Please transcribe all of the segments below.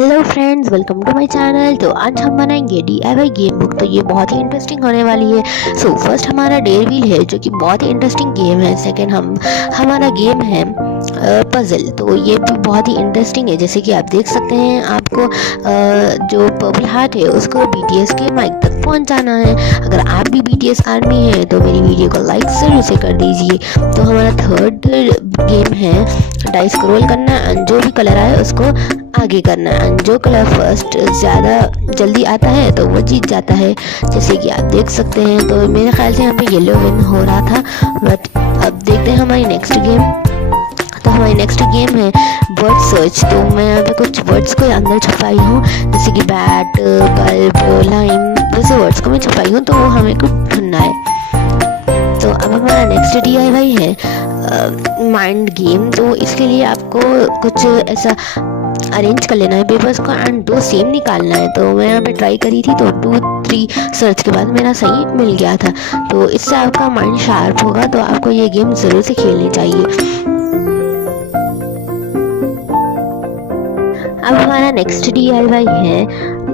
Hello friends, welcome to my channel. तो आज हम बनाएंगे DIY गेम बुक। तो ये बहुत ही इंटरेस्टिंग होने वाली है। फर्स्ट हमारा डेयर व्हील है जो कि बहुत ही इंटरेस्टिंग गेम है। सेकंड हमारा गेम है पजल। तो ये भी बहुत ही इंटरेस्टिंग है। जैसे कि आप देख सकते हैं, आपको जो पर्पल हार्ट है उसको BTS के माइक तक पहुंचाना है। अगर आप भी BTS आर्मी है तो मेरी वीडियो को लाइक जरूर से कर दीजिए। तो हमारा थर्ड गेम है डाइस को रोल करना एंड जो भी कलर आए उसको आगे करना है एंड जो कलर फर्स्ट ज़्यादा जल्दी आता है तो वो जीत जाता है। जैसे कि आप देख सकते हैं, तो मेरे ख्याल से यहाँ पे येलो विन हो रहा था। बट अब देखते हैं हमारी नेक्स्ट गेम। तो हमारी नेक्स्ट गेम है वर्ड सर्च। तो मैं यहाँ पे कुछ वर्ड्स को अंदर छुपाई हूँ, जैसे कि बैट, बल्ब, लाइन, वैसे वर्ड्स को मैं छुपाई हूँ। तो वो हमें कुछ ढूंढना है। तो अब हमारा नेक्स्ट DIY है माइंड गेम। तो इसके लिए आपको कुछ ऐसा अरेंज कर लेना है पेपर्स को एंड दो सेम निकालना है। तो मैं यहाँ पे ट्राई करी थी, तो 2-3 सर्च के बाद मेरा सही मिल गया था। तो इससे आपका माइंड शार्प होगा। तो आपको ये गेम ज़रूर से खेलनी चाहिए। अब हमारा नेक्स्ट DIY है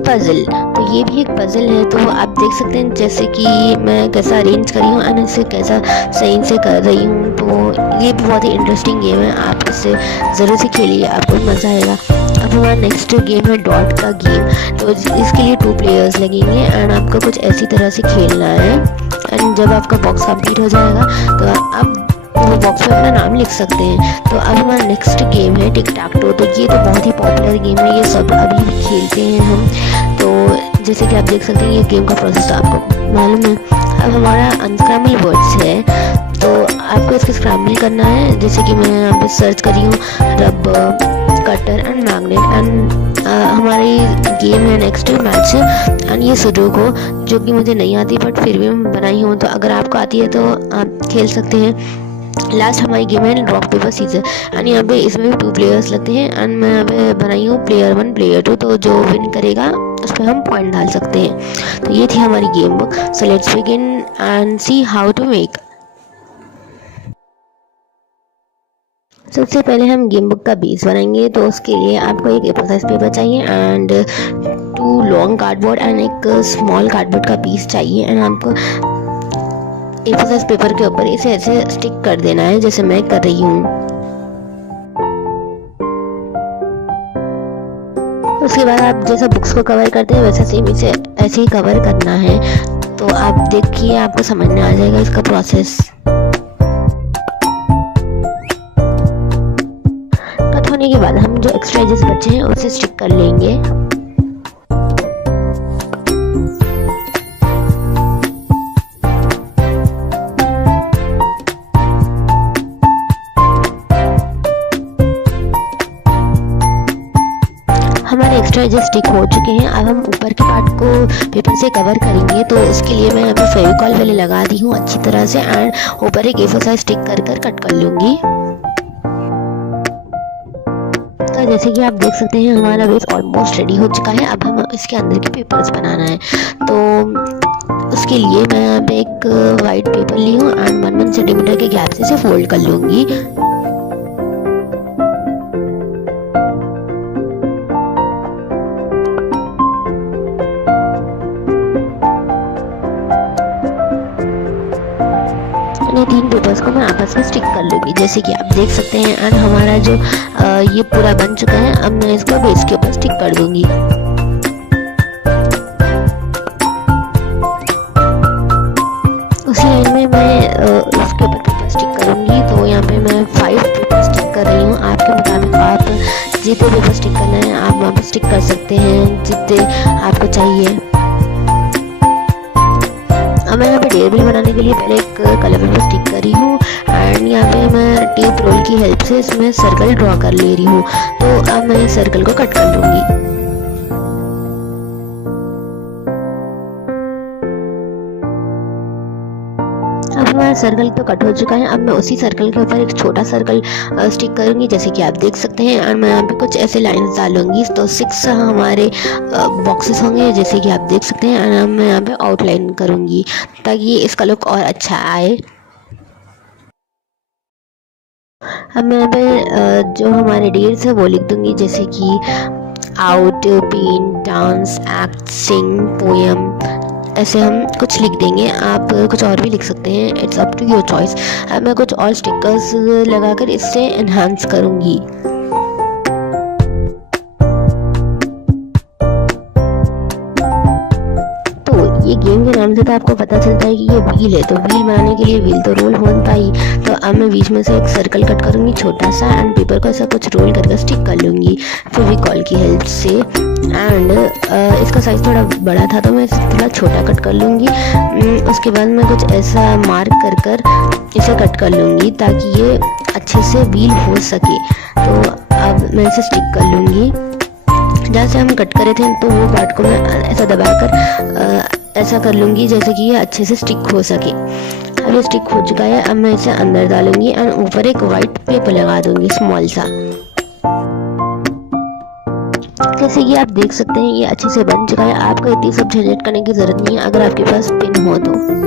पजल। तो ये भी एक पजल है। तो आप देख सकते हैं जैसे कि मैं कैसा अरेंज करी हूँ एंड इसे कैसा सही से कर रही हूँ। तो ये भी बहुत ही इंटरेस्टिंग गेम है, आप इसे ज़रूर से खेलिए, आपको मज़ा आएगा। अब हमारा नेक्स्ट गेम है डॉट का गेम। तो इसके लिए 2 प्लेयर्स लगेंगे एंड आपको कुछ ऐसी तरह से खेलना है। एंड जब आपका बॉक्स कंप्लीट हो जाएगा तो आप वो बॉक्स में अपना नाम लिख सकते हैं। तो अब हमारा नेक्स्ट गेम है टिक टैक टो। तो ये तो बहुत ही पॉपुलर गेम है, ये सब अभी भी खेलते हैं हम। तो जैसे कि आप देख सकते हैं, ये गेम का प्रोसेस तो आपको मालूम है। अब हमारा अनस्क्रैम्बल वर्ड्स है। तो आपको इसको स्क्रैम्बल करना है। जैसे कि मैं यहाँ पे सर्च करी हूँ rubber, cutter and magnet. And हमारी गेम है नेक्स्ट मैच एंड ये सुडोको, जो कि मुझे नहीं आती बट फिर भी मैं बनाई हूँ। तो अगर आपको आती है तो आप खेल सकते हैं। लास्ट हमारी गेम है रॉक पेपर सीजर एंड यहाँ पे इसमें भी 2 प्लेयर्स लगते हैं एंड मैं यहाँ पे बनाई हूँ प्लेयर 1 प्लेयर 2। तो जो विन करेगा उस पर हम पॉइंट डाल सकते हैं। तो ये थी हमारी game book. So let's begin and see how to make. सबसे पहले हम गेम बुक का बेस बनाएंगे। तो उसके लिए आपको एक A4 साइज पेपर चाहिए एंड 2 लॉन्ग कार्डबोर्ड एंड एक स्मॉल कार्डबोर्ड का पीस चाहिए। एंड आपको A4 साइज पेपर के ऊपर इसे ऐसे स्टिक कर देना है, जैसे मैं कर रही हूँ। उसके बाद आप जैसा बुक्स को कवर करते हैं वैसा सेम इसे ऐसे ही कवर करना है। तो आप देखिए, आपको समझ में आ जाएगा इसका प्रोसेस। कट होने के बाद हम जो एक्स्ट्रा एजेस बचे हैं उसे स्टिक कर लेंगे। हमारे एक्स्ट्रा एजेस स्टिक हो चुके हैं। अब हम ऊपर के पार्ट को पेपर से कवर करेंगे। तो उसके लिए मैं अभी फेविकॉल पहले लगा दी हूँ अच्छी तरह से एंड ऊपर एक A4 साइज स्टिक कर कट कर लूँगी। तो जैसे कि आप देख सकते हैं, हमारा बेस ऑलमोस्ट रेडी हो चुका है। अब हम इसके अंदर के पेपर्स बनाना है। तो उसके लिए मैं यहाँ पे एक वाइट पेपर ली हूँ एंड 1 सेंटीमीटर के गैप से इसे फोल्ड कर लूँगी। ये 3 पेपर्स को मैं आपस में स्टिक कर लूँगी, जैसे कि आप देख सकते हैं। एंड हमारा जो ये पूरा बन चुका है। अब मैं इसको बेस के ऊपर स्टिक कर दूँगी। उसी लाइन में मैं इसके ऊपर पेपर स्टिक करूँगी। तो यहाँ पे मैं 5 पेपर स्टिक कर रही हूँ। आपके मुताबिक आप जितने पेपर स्टिक करना है आप वहाँ पर स्टिक कर सकते हैं, जितने आपको चाहिए। अब मैं यहाँ पे डेयर व्हील बनाने के लिए पहले एक कलर पेपर स्टिक करी हूँ एंड यहाँ पे मैं टेप रोल की हेल्प से इसमें सर्कल ड्रॉ कर ले रही हूँ। तो अब मैं इस सर्कल को कट कर लूँगी। अब हमारा सर्कल तो कट हो चुका है। अब मैं उसी सर्कल के ऊपर एक छोटा सर्कल स्टिक करूँगी, जैसे कि आप देख सकते हैं। एंड मैं यहाँ पे कुछ ऐसे लाइंस डालूंगी। तो 6 हमारे बॉक्सेस होंगे, जैसे कि आप देख सकते हैं। एंड मैं यहाँ पे आउटलाइन करूँगी ताकि इसका लुक और अच्छा आए। अब मैं यहाँ पे जो हमारे डेट्स है वो लिख दूँगी, जैसे कि आउट, पेंट, डांस, एक्ट, सिंग, पोएम, ऐसे हम कुछ लिख देंगे। आप कुछ और भी लिख सकते हैं, it's up to your choice. अब मैं कुछ और स्टिकर्स लगाकर इससे एनहांस करूँगी। ये गेम के नाम से तो आपको पता चलता है कि ये व्हील है, तो व्हील बनाने के लिए व्हील तो रोल हो नहीं पाई, तो अब मैं बीच में से एक सर्कल कट करूँगी छोटा सा, एंड पेपर को ऐसा कुछ रोल करके स्टिक कर लूँगी फेविकॉल की हेल्प से। एंड इसका साइज़ थोड़ा बड़ा था तो मैं इसे थोड़ा छोटा कट कर लूँगी। उसके बाद मैं कुछ ऐसा मार्क कर इसे कट कर लूँगी ताकि ये अच्छे से व्हील हो सके। तो अब मैं इसे स्टिक कर लूँगी। जहाँ से हम कट करे थे तो वो पार्ट को मैं ऐसा दबाकर ऐसा कर लूँगी जैसे कि ये अच्छे से स्टिक हो सके। अब ये स्टिक हो चुका है। अब मैं इसे अंदर डालूँगी और ऊपर एक वाइट पेपर लगा दूँगी स्मॉल सा। जैसे कि आप देख सकते हैं ये अच्छे से बन चुका है। आपको इतनी सब झंझट करने की ज़रूरत नहीं है अगर आपके पास पिन हो तो।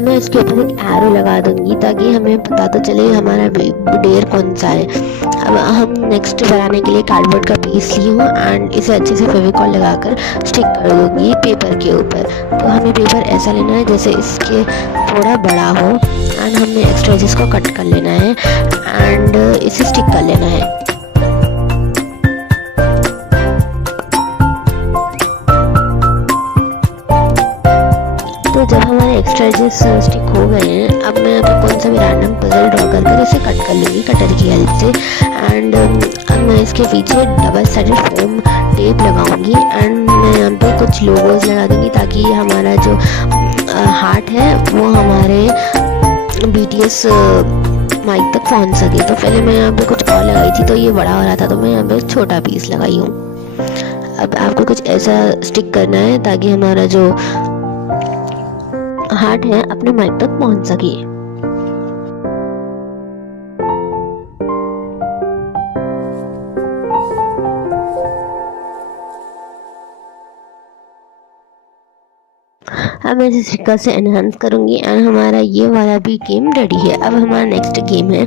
मैं इसके ऊपर एक एरो लगा दूँगी ताकि हमें पता तो चले हमारा डेयर कौन सा है। अब हम नेक्स्ट बनाने के लिए कार्डबोर्ड का पीस ली हूँ एंड इसे अच्छे से फेविकॉल लगाकर स्टिक कर दूँगी पेपर के ऊपर। तो हमें पेपर ऐसा लेना है जैसे इसके थोड़ा बड़ा हो, एंड हमने एक्स्ट्रा एजेस को कट कर लेना है एंड इसे स्टिक कर लेना है। तो जब हमारे एक्स्ट्रा एजेस स्टिक हो गए हैं, अब मैं यहाँ कौन सा भी रैंडम पजल ड्रॉ कर इसे कट कर लूँगी कटर की हेल्प से। एंड अब मैं इसके पीछे डबल साइडेड फोम टेप लगाऊंगी एंड मैं यहाँ पे कुछ लोगोज लगा दूँगी ताकि हमारा जो हार्ट है वो हमारे BTS माइक तक पहुँच सके। तो पहले मैं यहाँ पे कुछ और लगाई थी तो ये बड़ा हो रहा था, तो मैं यहाँ पे छोटा पीस लगाई हूँ। अब आपको कुछ ऐसा स्टिक करना है ताकि हमारा जो हार्ट है अपने माइक तक पहुंच सके। अब मैं इसे स्टिकर से एनहांस करूंगी एंड हमारा ये वाला भी गेम रेडी है। अब हमारा नेक्स्ट गेम है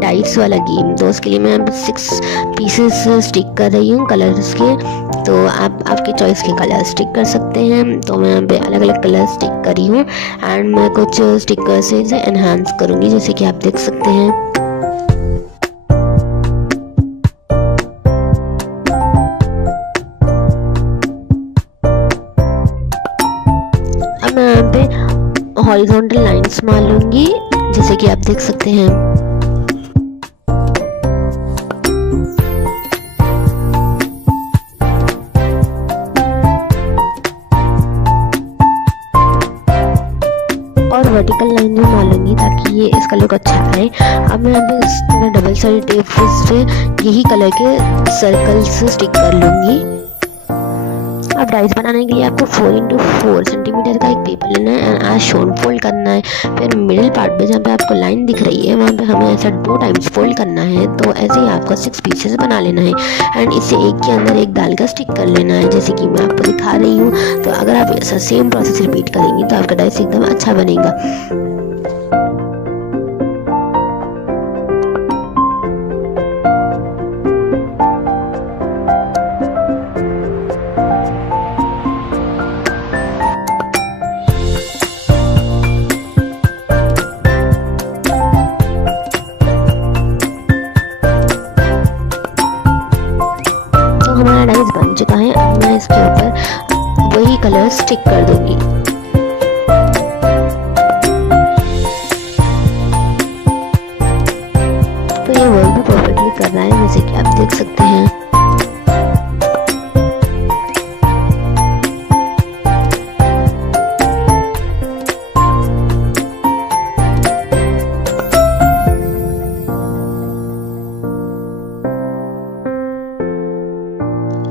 डाइस वाला गेम। तो उसके लिए मैं अब 6 पीसेस स्टिक कर रही हूँ कलर्स के। तो आप आपके चॉइस के कलर स्टिक कर सकते हैं। तो मैं यहाँ पे अलग अलग कलर स्टिक करी हूँ एंड मैं कुछ स्टिकर से इसे एनहांस करूँगी जैसे कि आप देख सकते हैं। अब मैं यहाँ पे हॉरिजॉन्टल लाइंस मार लूँगी जैसे कि आप देख सकते हैं। और वर्टिकल लाइन भी मार लूँगी ताकि ये इसका लुक अच्छा आए। अब मैं यहाँ पे इस डबल साइड टेप पे यही कलर के सर्कल्स स्टिक कर लूँगी। अब डाइस बनाने के लिए आपको 4x4 सेंटीमीटर का एक पेपर लेना है एंड आज शोन फोल्ड करना है। फिर मिडिल पार्ट पे जहाँ पे आपको लाइन दिख रही है वहाँ पे हमें ऐसा 2 टाइम्स फोल्ड करना है। तो ऐसे ही आपको 6 पीसेस बना लेना है एंड इसे एक के अंदर एक डाल कर स्टिक कर लेना है जैसे कि मैं आपको दिखा रही हूँ। तो अगर आप ऐसा सेम प्रोसेस रिपीट करेंगे तो आपका डाइस एकदम अच्छा बनेगा। हमारा डाइस बन चुका है। अब मैं इसके ऊपर वही कलर स्टिक कर दूंगी। तो ये वर्क भी परफेक्टली कर रहा है जैसे कि आप देख सकते हैं।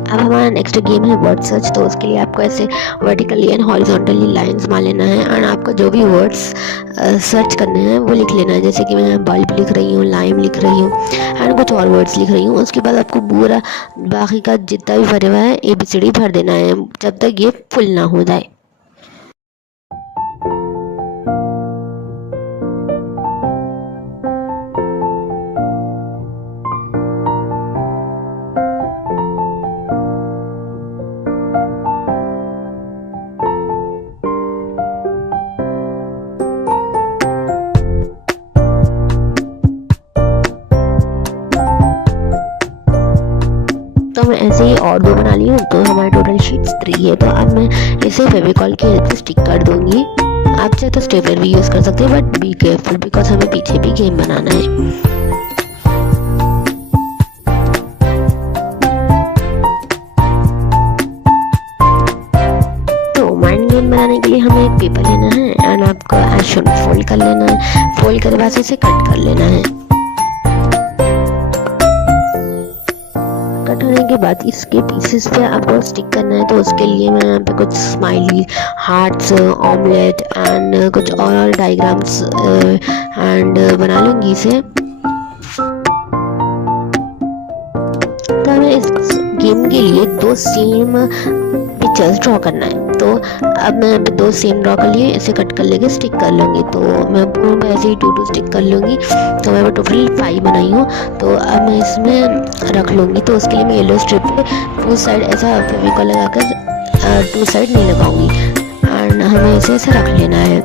अब हमारा नेक्स्ट गेम है वर्ड सर्च। तो उसके लिए आपको ऐसे वर्टिकली एंड हॉरिजॉन्टली लाइंस मार लेना है एंड आपको जो भी वर्ड्स सर्च करने हैं वो लिख लेना है। जैसे कि मैं बल्ब लिख रही हूँ, लाइम लिख रही हूँ एंड कुछ और वर्ड्स लिख रही हूँ। उसके बाद आपको पूरा बाकी का जितना भी भरे हुआ है ABCD भर देना है जब तक ये फुल ना हो जाए। तो मैं ऐसे ही और 2 बना ली हूँ, तो हमारे टोटल शीट्स 3 है। तो अब मैं इसे फेविकॉल की हेल्प से स्टिक कर दूंगी। आप चाहे तो स्टेपलर भी यूज़ कर सकते हैं, बट बी केयरफुल बिकॉज हमें पीछे भी गेम बनाना है। बनाने के लिए हमें एक पेपर लेना है एंड आपको ऐसे फोल्ड कर लेना है। फोल्ड करे बाद इसे कट कर लेना है। कट होने के बाद इसके पीसेस पे आपको स्टिक करना है। तो उसके लिए मैं यहाँ पे कुछ स्माइली, हार्ट्स, ऑमलेट एंड कुछ और डायग्राम्स एंड बना लूँगी इसे। तो हमें इस गेम के लिए 2 सेम पिक्चर्स ड्रॉ करना है। तो अब मैं 2 सेम ड्रॉ कर लिए, इसे कट कर लेके स्टिक कर लूँगी। तो मैं पूरा ऐसे ही 2 स्टिक कर लूँगी। तो मैं टोटल 5 बनाई हूँ। तो अब मैं इसमें रख लूँगी। तो उसके लिए मैं येलो स्ट्रिप पे 2 साइड ऐसा फेविकॉल लगाकर 2 साइड नहीं लगाऊंगी एंड हमें इसे ऐसे रख लेना है।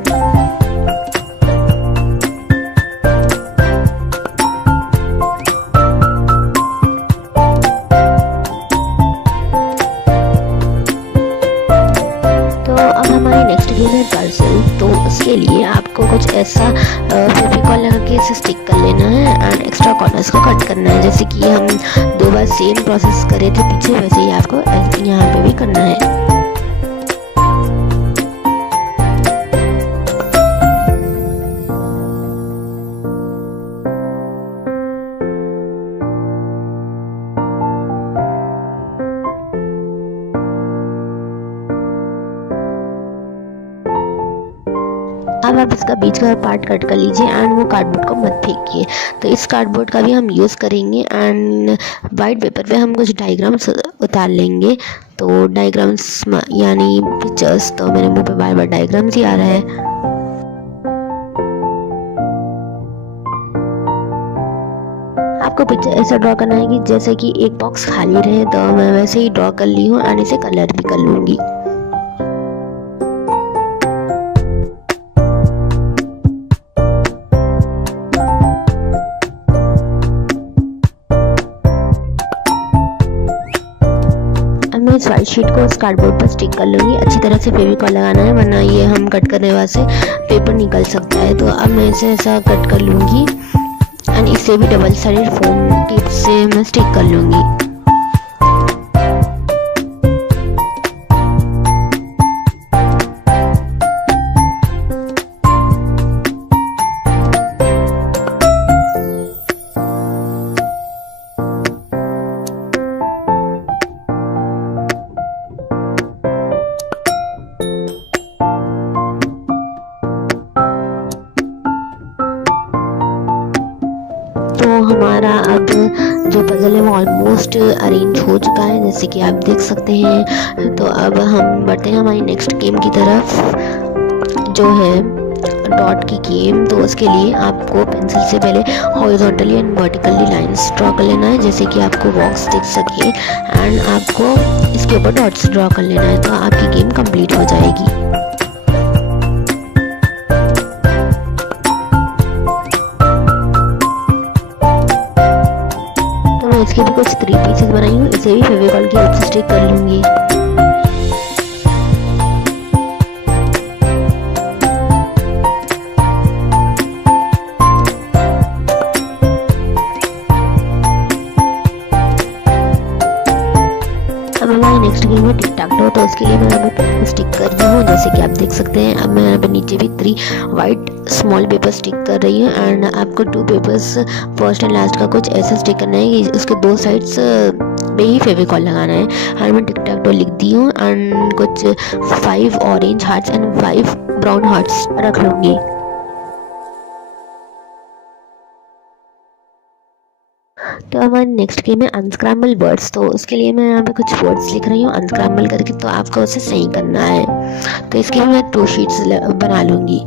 तो उसके लिए आपको कुछ ऐसा फेविकॉल लगा के इसे स्टिक कर लेना है एंड एक्स्ट्रा कॉर्नर्स को कट करना है। जैसे कि हम 2 बार सेम प्रोसेस करे थे पीछे, वैसे ही आपको यहाँ पे भी करना है। अब आप इसका बीच का पार्ट कट कर लीजिए एंड वो कार्डबोर्ड को मत फेंकिए। तो इस कार्डबोर्ड का भी हम यूज़ करेंगे एंड वाइट पेपर पे हम कुछ डायग्राम्स उतार लेंगे। तो डायग्राम्स यानी पिक्चर्स, तो मेरे मुंह पे बार बार डायग्राम्स ही आ रहा है। आपको पिक्चर ऐसा ड्रॉ करना है कि जैसे कि एक बॉक्स खाली रहे। तो मैं वैसे ही ड्रॉ कर ली हूँ एंड इसे कलर भी कर लूँगी। मैं इस वाइट शीट को इस कार्डबोर्ड पर स्टिक कर लूँगी। अच्छी तरह से फेविकॉल लगाना है, वरना ये हम कट करने वाले से पेपर निकल सकता है। तो अब मैं इसे ऐसा कट कर लूँगी एंड इसे भी डबल साइडेड फोम टिप से मैं स्टिक कर लूँगी। तो हमारा अब जो पजल है वो ऑलमोस्ट अरेंज हो चुका है, जैसे कि आप देख सकते हैं। तो अब हम बढ़ते हैं हमारी नेक्स्ट गेम की तरफ, जो है डॉट की गेम। तो उसके लिए आपको पेंसिल से पहले horizontally and vertically lines draw कर लेना है, जैसे कि आपको बॉक्स दिख सके एंड आपको इसके ऊपर डॉट्स ड्रॉ कर लेना है। तो आपकी गेम कंप्लीट हो जाएगी। इसके भी कुछ 3 पीसेस बनाई हूँ, इसे भी फेविकॉल की हेल्प से स्टिक कर लूँगी। अब हमारी नेक्स्ट गेम है टिक टाक टो। तो उसके लिए मैं यहाँ पे स्टिक कर रही हूँ, जैसे कि आप देख सकते हैं। अब मैं यहाँ पे नीचे भी 3 वाइट स्मॉल पेपर स्टिक कर रही हूँ एंड आपको 2 पेपर्स फर्स्ट एंड लास्ट का कुछ ऐसा स्टिक करना है कि उसके 2 साइड्स पे ही फेविकॉल लगाना है। एंड मैं टिक टाक टो लिख दी हूँ एंड कुछ 5 orange hearts and 5 brown hearts रख लूँगी। तो हमारी नेक्स्ट गेम है अनस्क्रैम्बल वर्ड्स। तो उसके लिए मैं यहाँ पे कुछ वर्ड्स लिख रही हूँ अनस्क्रैम्बल करके, तो आपको उसे सही करना है। तो इसके लिए मैं 2 शीट्स बना लूँगी।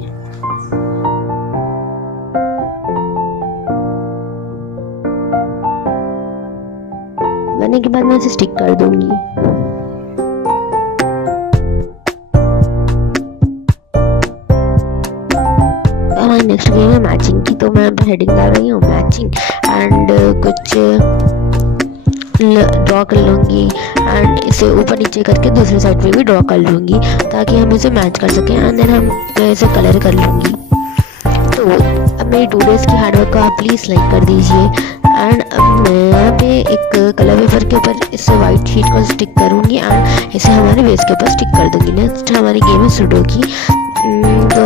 बनने के बाद मैं इसे स्टिक कर दूँगी। हमारी नेक्स्ट गेम है मैचिंग की। तो मैं हेडिंग डाल रही हूँ मैचिंग एंड कुछ ड्रॉ कर लूँगी एंड इसे ऊपर नीचे करके दूसरी साइड पे भी ड्रॉ कर लूँगी ताकि हम इसे मैच कर सकें एंड देन मैं इसे कलर कर लूँगी। तो अब मेरी 2 डेज़ की हार्डवर्क को आप प्लीज़ लाइक कर दीजिए एंड अब मैं यहाँ पे एक कलर पेपर के ऊपर इस वाइट शीट को स्टिक करूँगी एंड इसे हमारे बेस के ऊपर स्टिक कर दूँगी। नेक्स्ट हमारी गेम है सुडोकी। तो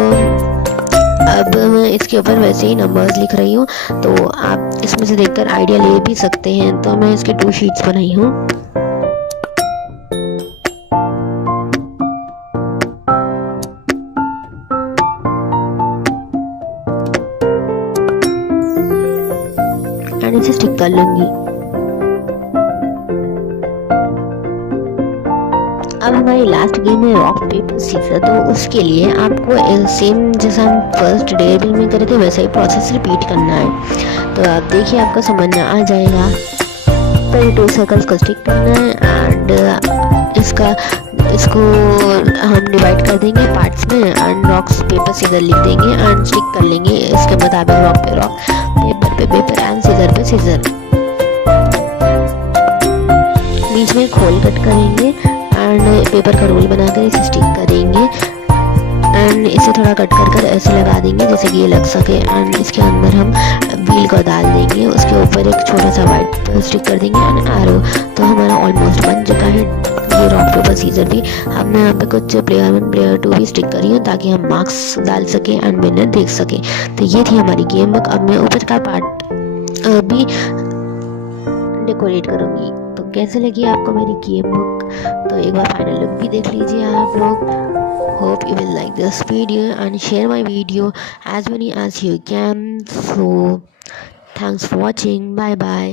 अब मैं इसके ऊपर वैसे ही नंबर्स लिख रही हूँ, तो आप इसमें से देखकर आइडिया ले भी सकते हैं। तो मैं इसके 2 शीट्स बनाई हूँ। एंड इसे स्टिक कर लूँगी। अब हमारी लास्ट गेम है रॉक पेपर सीजर। तो उसके लिए आपको सेम जैसा हम फर्स्ट डेयरविल में करे थे वैसा ही प्रोसेस रिपीट करना है। तो आप देखिए आपको समझ में आ जाएगा। तो 2 सर्कल्स को स्टिक करना है एंड इसको हम डिवाइड कर देंगे पार्ट्स में एंड रॉक पेपर सीजर लिख देंगे एंड स्टिक कर लेंगे इसके मुताबिक रॉक पे रॉक, पेपर पे पेपर एंड सीजर पे सीजर। बीच में खोल कट करेंगे एंड पेपर का रोल बनाकर इसे स्टिक करेंगे एंड इसे थोड़ा कट कर ऐसे लगा देंगे जैसे कि ये लग सके एंड इसके अंदर हम व्हील को डाल देंगे, उसके ऊपर एक छोटा सा वाइट स्टिक कर देंगे एंड एरो। तो हमारा ऑलमोस्ट बन चुका है ये रॉक पेपर सीजर भी। अब मैं यहाँ पे कुछ प्लेयर 1 प्लेयर 2 भी स्टिक करी हूँ ताकि हम मार्क्स डाल सकें एंड विनर देख सकें। तो ये थी हमारी गेम बुक। अब मैं ऊपर का पार्ट भी डेकोरेट करूँगी। तो कैसे लगी आपको मेरी गेम बुक? तो एक बार फाइनल लुक भी देख लीजिए आप लोग। Hope you will like this video and share my video as many as you can. So thanks for watching. Bye bye.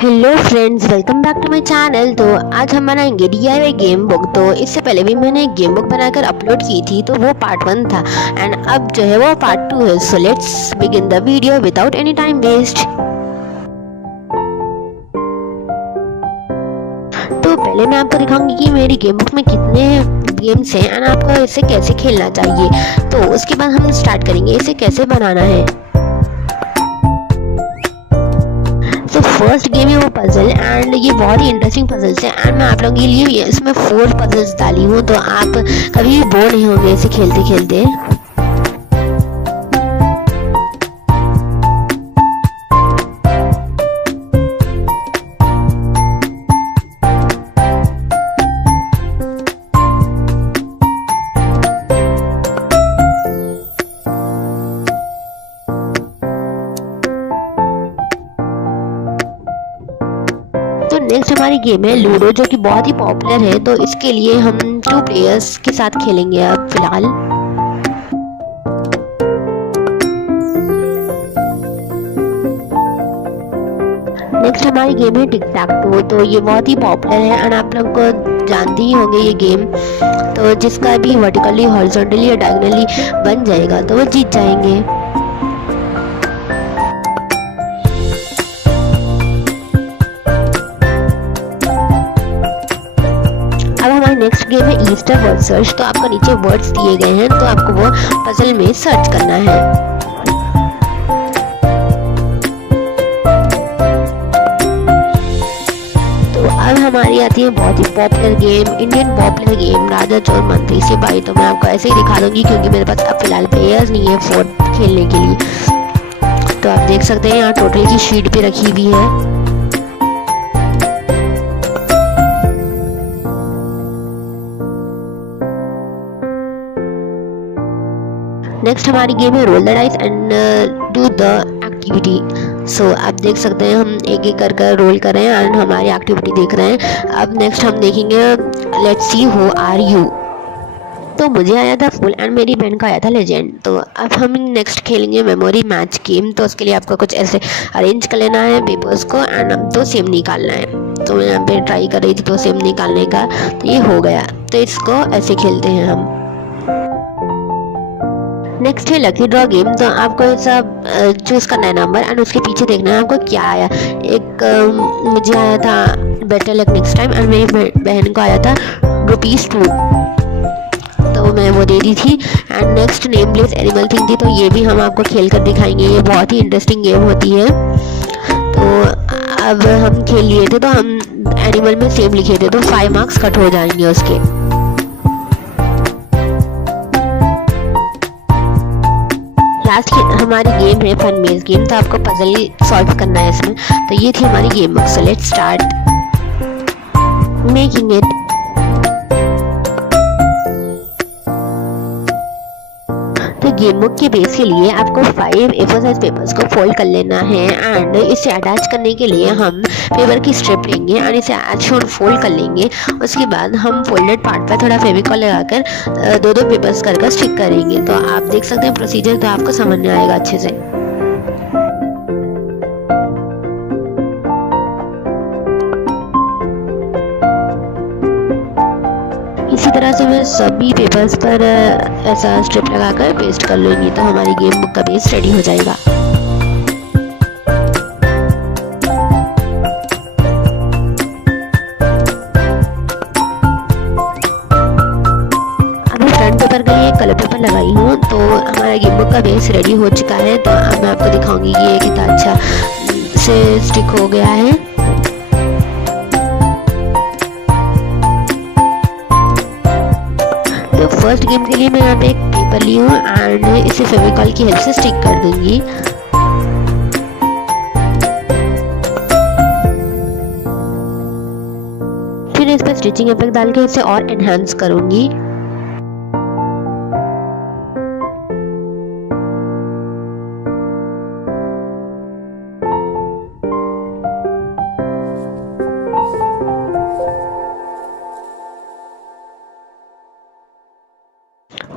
Hello friends, welcome back to my channel. तो आज हम बनाएंगे DIY गेम बुक। तो इससे पहले भी मैंने एक गेम बुक बनाकर अपलोड की थी, तो वो पार्ट 1 था एंड अब जो है वो पार्ट 2 है। So let's begin the video without any time waste. तो पहले मैं आपको दिखाऊंगी कि मेरी गेम बुक में कितने गेम्स हैं एंड आपको इसे कैसे खेलना चाहिए। तो उसके बाद हम स्टार्ट करेंगे इसे कैसे बनाना है। तो फर्स्ट गेम है वो पजल एंड ये बहुत ही इंटरेस्टिंग पजल्स है एंड मैं आप लोगों के लिए इसमें 4 पजल्स डाली हूँ, तो आप कभी भी बोर नहीं होंगे इसे खेलते खेलते। तो नेक्स्ट हमारी गेम है लूडो, जो कि बहुत ही पॉपुलर है। तो इसके लिए हम 2 प्लेयर्स के साथ खेलेंगे अब फिलहाल। नेक्स्ट हमारी गेम है टिक टैक टो। तो ये बहुत ही पॉपुलर है एंड आप लोग को जानते ही होंगे ये गेम। तो जिसका भी वर्टिकली हॉरिजॉन्टली या डायगोनली बन जाएगा तो वो जीत जाएंगे। नेक्स्ट गेम है ईस्टर वर्ड सर्च। तो आपको नीचे वर्ड्स दिए गए हैं, तो आपको वो पजल में सर्च करना है। तो अब हमारी आती है बहुत ही popular game, Indian popular game राजा चोर मंत्री सिपाही। तो मैं आपको ऐसे ही दिखा दूंगी क्योंकि मेरे पास अब फिलहाल प्लेयर्स नहीं है फोर्ट खेलने के लिए। तो आप देख सकते हैं यहाँ टोटल की शीट भी रखी हुई है। नेक्स्ट हमारी गेम है roll the dice and do the activity. So आप देख सकते हैं हम एक एक कर रोल कर रहे हैं एंड हमारी एक्टिविटी देख रहे हैं। अब नेक्स्ट हम देखेंगे let's see who are you. तो मुझे आया था फुल एंड मेरी बहन का आया था लेजेंड। तो अब हम नेक्स्ट खेलेंगे मेमोरी मैच गेम। तो उसके लिए आपको कुछ ऐसे अरेंज कर लेना है पेपर्स को एंड अब तो सेम निकालना है। तो मैं यहाँ पे ट्राई कर रही थी तो सेम निकालने का, तो ये हो गया। तो इसको ऐसे खेलते हैं हम। नेक्स्ट है लकी ड्रॉ गेम। तो आपको ऐसा चूज करना है नंबर एंड उसके पीछे देखना है आपको क्या आया। एक मुझे आया था better luck next time and मेरी बहन को आया था ₹2, तो मैं वो दे दी थी। And next name place animal thing थी। तो ये भी हम आपको खेल कर दिखाएंगे, ये बहुत ही इंटरेस्टिंग गेम होती है। तो अब हम खेल लिए थे तो हम एनिमल में सेम लिखे थे तो 5 मार्क्स कट हो जाएंगे उसके। लास्ट हमारी गेम है फन मेज गेम, तो आपको पजल सॉल्व करना है इसमें। तो ये थी हमारी game book, so let's start making it. तो गेम बुक के बेस के लिए आपको 5 A4 साइज पेपर्स को फोल्ड कर लेना है एंड इसे अटैच करने के लिए हम पेपर की स्ट्रिप लेंगे एंड इसे अच्छे फोल्ड कर लेंगे। उसके बाद हम फोल्डेड पार्ट पर थोड़ा फेविकॉल लगाकर दो पेपर्स कर स्टिक करेंगे। तो आप देख सकते हैं प्रोसीजर, तो आपको समझ में आएगा अच्छे से। इसी तरह से मैं सभी पेपर्स पर ऐसा स्ट्रिप लगाकर पेस्ट कर लूँगी, तो हमारी गेम बुक का बेस रेडी हो जाएगा। अभी फ्रंट पेपर के लिए कलर पेपर लगाई हूँ, तो हमारा गेम बुक का बेस रेडी हो चुका है। तो अब मैं आपको दिखाऊंगी कि ये कितना अच्छा से स्टिक हो गया है। फर्स्ट गेम के लिए मैं यहाँ पे एक पेपर ली हूँ एंड इसे फेविकॉल की हेल्प से स्टिक कर दूंगी। फिर इस पर स्टिचिंग इफेक्ट डाल के इसे और एनहांस करूंगी।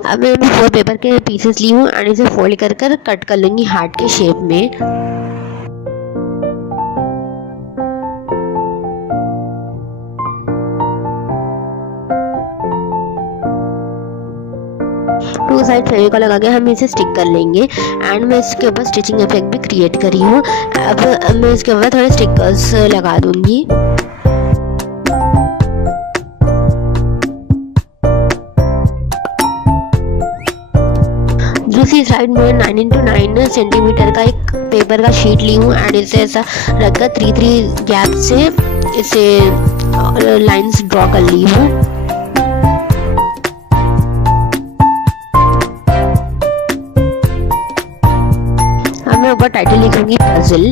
अब मैं 4 पेपर के पीसेस ली हूँ एंड इसे फोल्ड कर कट कर लूँगी हार्ट के शेप में। टू साइड फेविकॉल लगा के हम इसे स्टिक कर लेंगे एंड मैं इसके ऊपर स्टिचिंग इफेक्ट भी क्रिएट करी हूँ। अब मैं इसके ऊपर थोड़े स्टिकर्स लगा दूँगी। दूसरी साइड में 9x9 सेंटीमीटर का एक पेपर का शीट ली हूँ एंड इसे ऐसा रखकर 3 गैप से इसे लाइंस ड्रॉ कर ली हूँ। अब मैं ऊपर टाइटल लिखूंगी पजल।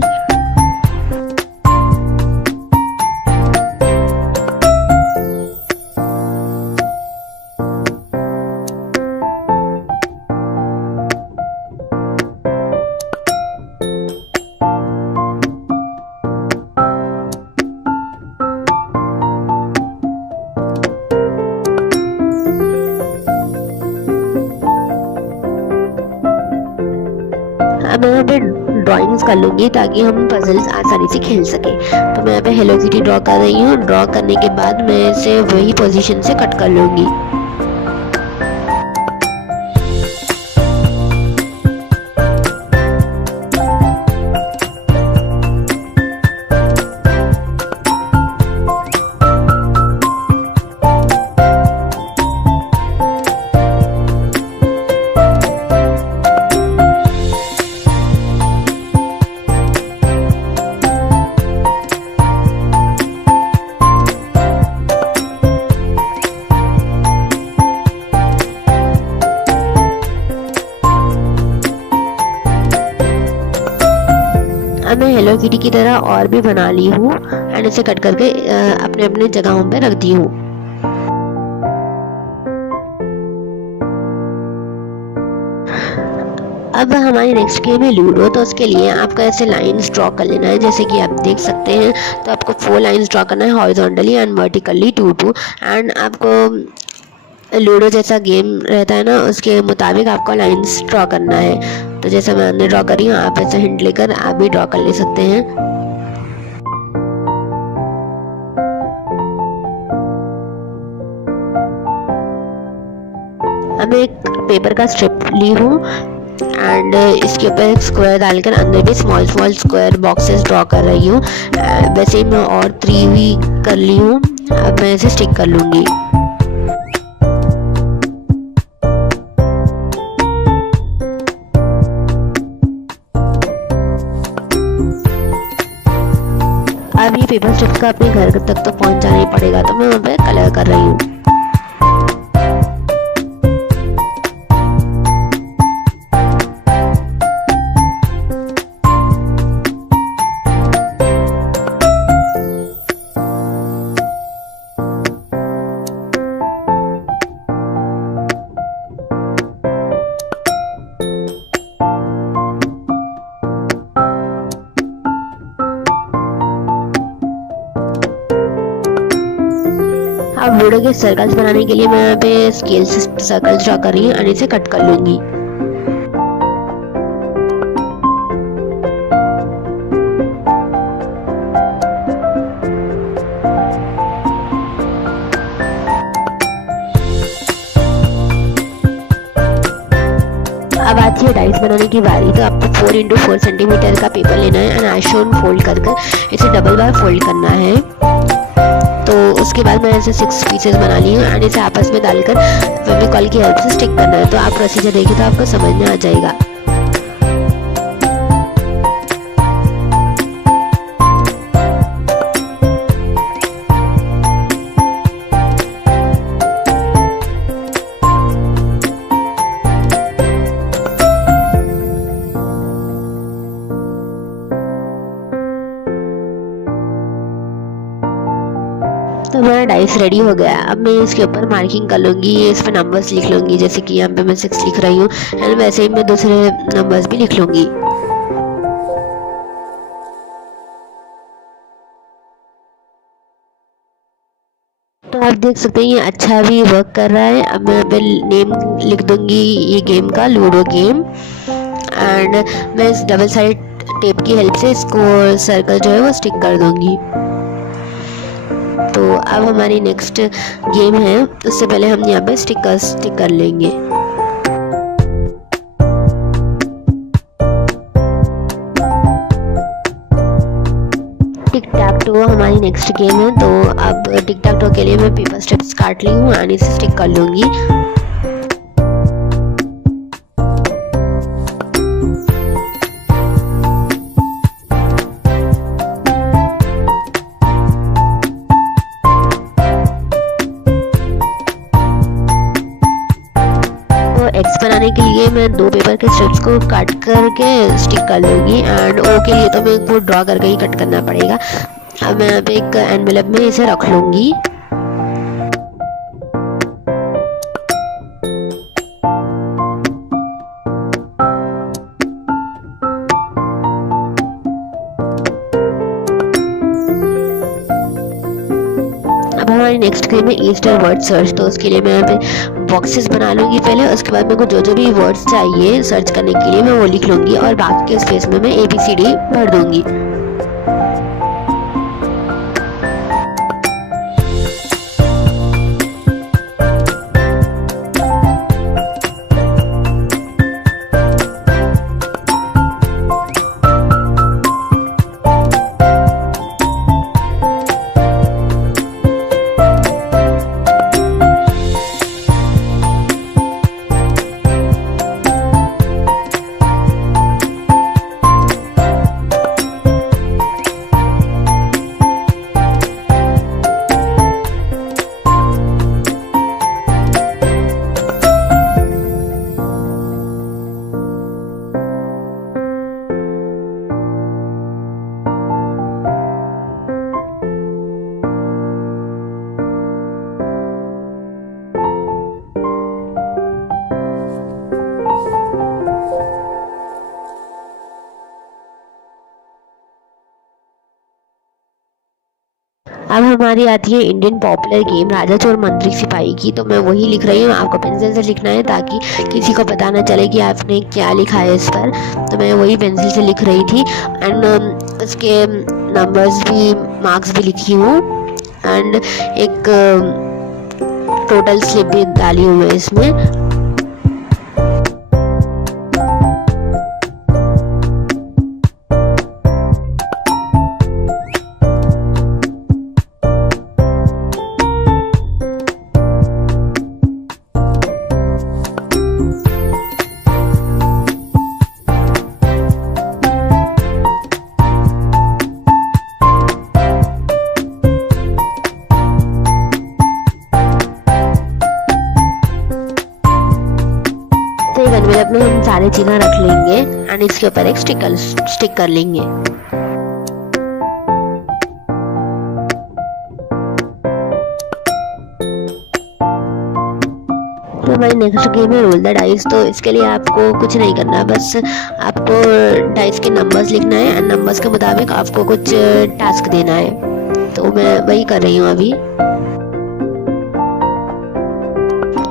अब मैं यहाँ पे ड्राइंग्स कर लूँगी ताकि हम पजल्स आसानी से खेल सके। तो मैं यहाँ पे हेलो किटी ड्रॉ कर रही हूँ। ड्रॉ करने के बाद मैं इसे वही पोजीशन से कट कर लूँगी। अब मैं हेलो किटी की तरह और भी बना ली हूँ एंड इसे कट करके अपने अपने जगहों पे रख दी हूँ। अब हमारी नेक्स्ट गेम है लूडो। तो उसके लिए आपको ऐसे लाइंस ड्रॉ कर लेना है, जैसे कि आप देख सकते हैं। तो आपको 4 लाइंस ड्रॉ करना है, हॉरिजॉन्टली एंड वर्टिकली 2 एंड आपको लूडो जैसा गेम रहता है ना, उसके मुताबिक आपको लाइंस ड्रॉ करना है। तो जैसा मैंने ड्रॉ करी हूँ, आप ऐसा हिंट लेकर आप भी ड्रॉ कर ले सकते हैं। अब मैं एक पेपर का स्ट्रिप ली हूँ एंड इसके ऊपर एक स्क्वायर डालकर अंदर भी स्मॉल स्क्वायर बॉक्सेस ड्रॉ कर रही हूँ। वैसे ही मैं और 3 भी कर ली हूँ। अब मैं इसे स्टिक कर लूँगी। पेपर स्ट्रिप्स का अपने घर तक तो पहुंचाना ही पड़ेगा, तो मैं वहाँ पे कलर कर रही हूँ। अब वीडियो के सर्कल्स बनाने के लिए मैं यहाँ पे स्केल से सर्कल्स ड्रा कर रही हूँ और इसे कट कर लूँगी। अब आती है डाइस बनाने की बारी। तो आपको 4x4 सेंटीमीटर का पेपर लेना है एंड आइसोन फोल्ड कर इसे डबल बार फोल्ड करना है। तो उसके बाद मैंने ऐसे 6 पीसेस बना लिए हैं एंड इसे आपस में डालकर फेविकॉल की हेल्प से स्टिक करना है। तो आप प्रोसीजर देखिए तो आपको समझ में आ जाएगा। तो हमारा डाइस रेडी हो गया। अब मैं इसके ऊपर मार्किंग कर लूँगी, इस पर नंबर्स लिख लूँगी, जैसे कि यहाँ पे मैं 6 लिख रही हूँ एंड वैसे ही मैं दूसरे नंबर्स भी लिख लूँगी। तो आप देख सकते हैं ये अच्छा भी वर्क कर रहा है। अब मैं यहाँ पे नेम लिख दूँगी ये गेम का, लूडो गेम, एंड मैं इस डबल साइड टेप की हेल्प से इसको सर्कल जो है वो स्टिक कर दूँगी। तो अब हमारी नेक्स्ट गेम है, उससे पहले हम यहाँ पे स्टिक कर लेंगे। टिक टैक टो हमारी नेक्स्ट गेम है। तो अब टिक टैक टो के लिए मैं पेपर स्ट्रिप्स काट ली हूँ और इसे स्टिक कर लूँगी। एक्स बनाने के लिए मैं 2 पेपर के स्ट्रिप्स को काट करके स्टिक कर लूँगी एंड ओ के लिए तो मेरे को ड्रॉ करके ही कट करना पड़ेगा। अब मैं यहाँ पे एक एनवेलप में इसे रख लूँगी। अब हमारी नेक्स्ट गेम है ईस्टर वर्ड सर्च। तो उसके लिए मैं यहाँ पे बॉक्सेस बना लूँगी पहले, उसके बाद मेरे को जो जो भी वर्ड्स चाहिए सर्च करने के लिए मैं वो लिख लूँगी और बाकी के स्पेस में मैं ABCD भर दूँगी। अब हमारी आती है इंडियन पॉपुलर गेम राजा चोर मंत्री सिपाही की। तो मैं वही लिख रही हूँ, आपको पेंसिल से लिखना है ताकि किसी को पता ना चले कि आपने क्या लिखा है इस पर। तो मैं वही पेंसिल से लिख रही थी एंड उसके नंबर्स भी, मार्क्स भी लिखी हूँ एंड एक टोटल स्लिप भी डाली हुई है इसमें। सारी चीज़ें रख लेंगे एंड इसके ऊपर एक स्टिक कर लेंगे। तो हमारी नेक्स्ट गेम है रोल द डाइस। तो इसके लिए आपको कुछ नहीं करना, बस आपको डाइस के नंबर्स लिखना है एंड नंबर्स के मुताबिक आपको कुछ टास्क देना है। तो मैं वही कर रही हूँ अभी।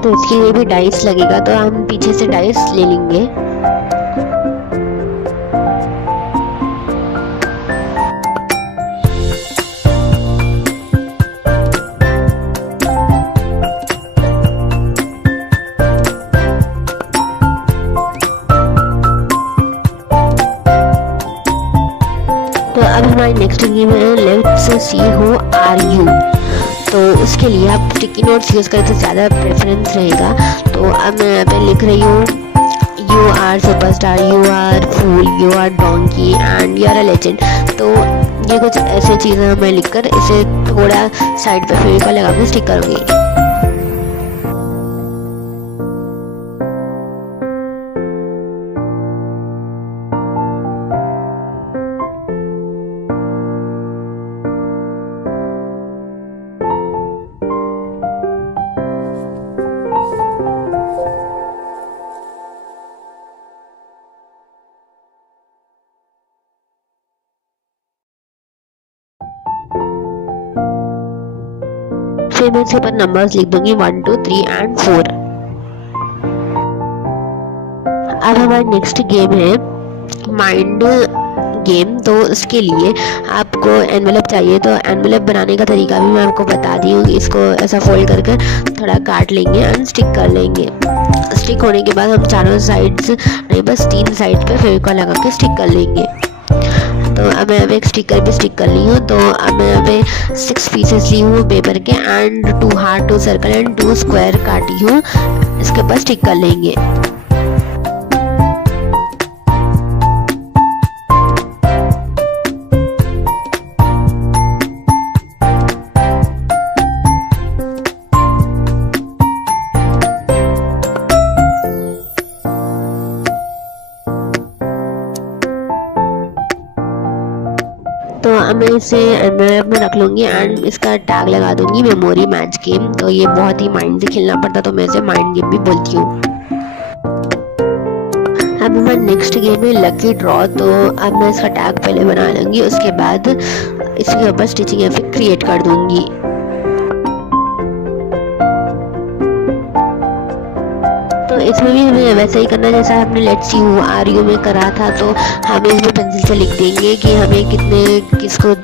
तो इसके लिए भी डाइस लगेगा, तो हम पीछे से डाइस ले लेंगे। तो अब हमारी नेक्स्ट गेम है let's see who are you. तो उसके लिए आप स्टिकी नोट्स यूज़ करें तो ज़्यादा प्रेफरेंस रहेगा। तो अब मैं यहाँ पे लिख रही हूँ you are superstar, you are fool, you are donkey and you are a legend. तो ये कुछ ऐसे चीज़ें मैं लिखकर इसे थोड़ा साइड पे फेविकॉल लगा के स्टिक करूँगी। फिर मैं इसके ऊपर नंबर्स लिख दूंगी 1 2 3 एंड 4। अब हमारी नेक्स्ट गेम है माइंड गेम। तो उसके लिए आपको एनवेलप चाहिए। तो एनवेलप बनाने का तरीका भी मैं आपको बता दी हूँ। इसको ऐसा फोल्ड करके थोड़ा काट लेंगे एंड स्टिक कर लेंगे। स्टिक होने के बाद हम चारों साइड्स नहीं, बस 3 साइड पे फेविकॉल लगा के स्टिक कर लेंगे। तो अब मैं एक स्टिकर भी स्टिक कर ली हूँ। तो अब मैं यहाँ पे 6 पीसेस ली हूँ पेपर के and 2 heart, 2 circle and 2 square काटी हूँ। इसके ऊपर स्टिक कर लेंगे। तो अब मैं इसे एनवेलप में रख लूँगी एंड इसका टैग लगा दूँगी मेमोरी मैच गेम। तो ये बहुत ही माइंड से खेलना पड़ता, तो मैं इसे माइंड गेम भी बोलती हूँ। अब हमारा नेक्स्ट गेम है लकी ड्रॉ। तो अब मैं इसका टैग पहले बना लूँगी, उसके बाद इसके ऊपर स्टिचिंग इफेक्ट क्रिएट कर दूँगी। तो इसमें भी हमें वैसा ही करना जैसा हमने let's see who are you में करा था। तो हमें इसमें पेंसिल से लिख देंगे कि हमें किसको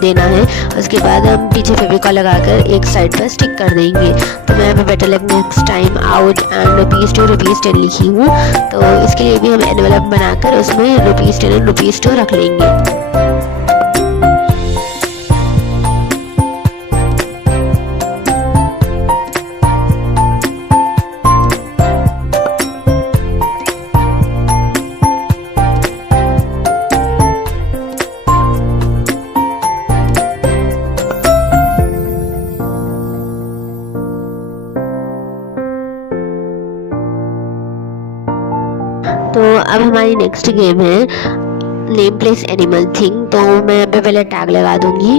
देना है। उसके बाद हम पीछे फेविकॉल लगाकर एक साइड पर स्टिक कर देंगे। तो मैं यहाँ पे better luck next time out and ₹2 लिखी हूँ। तो इसके लिए भी हम एनवेलप बनाकर उसमें ₹10 एंड ₹2 रख लेंगे। तो अब हमारी नेक्स्ट गेम है नेम प्लेस एनिमल थिंग। तो मैं यहाँ पे पहले टैग लगा दूंगी।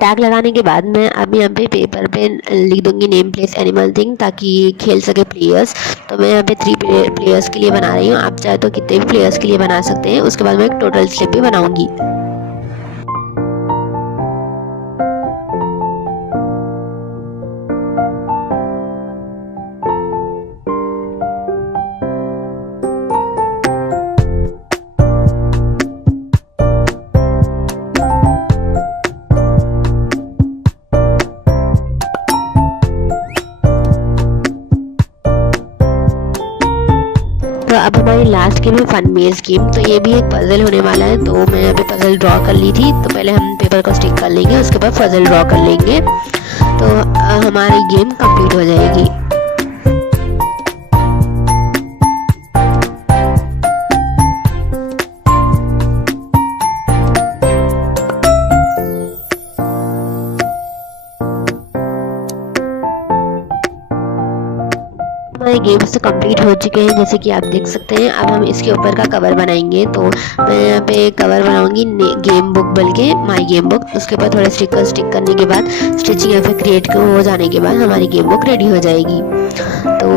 टैग लगाने के बाद मैं अब यहाँ पे पेपर पे लिख दूंगी नेम प्लेस एनिमल थिंग, ताकि खेल सके प्लेयर्स। तो मैं यहाँ पे 3 प्लेयर्स के लिए बना रही हूँ। आप चाहे तो कितने भी प्लेयर्स के लिए बना सकते हैं। उसके बाद मैं एक टोटल स्लिप भी बनाऊंगी। तो अब हमारी लास्ट गेम है फन मेज गेम। तो ये भी एक पजल होने वाला है। तो मैं यहाँ पे पजल ड्रॉ कर ली थी। तो पहले हम पेपर को स्टिक कर लेंगे, उसके बाद पजल ड्रॉ कर लेंगे। तो हमारी गेम कंप्लीट हो जाएगी। गेम्स कंप्लीट हो चुके हैं जैसे कि आप देख सकते हैं। अब हम इसके ऊपर का कवर बनाएंगे, तो मैं यहाँ पे कवर बनाऊंगी गेम बुक बोल के, माई गेम बुक। उसके ऊपर थोड़े स्टिकर स्टिक करने के बाद, स्टिचिंग या फिर क्रिएट हो जाने के बाद हमारी गेम बुक रेडी हो जाएगी। तो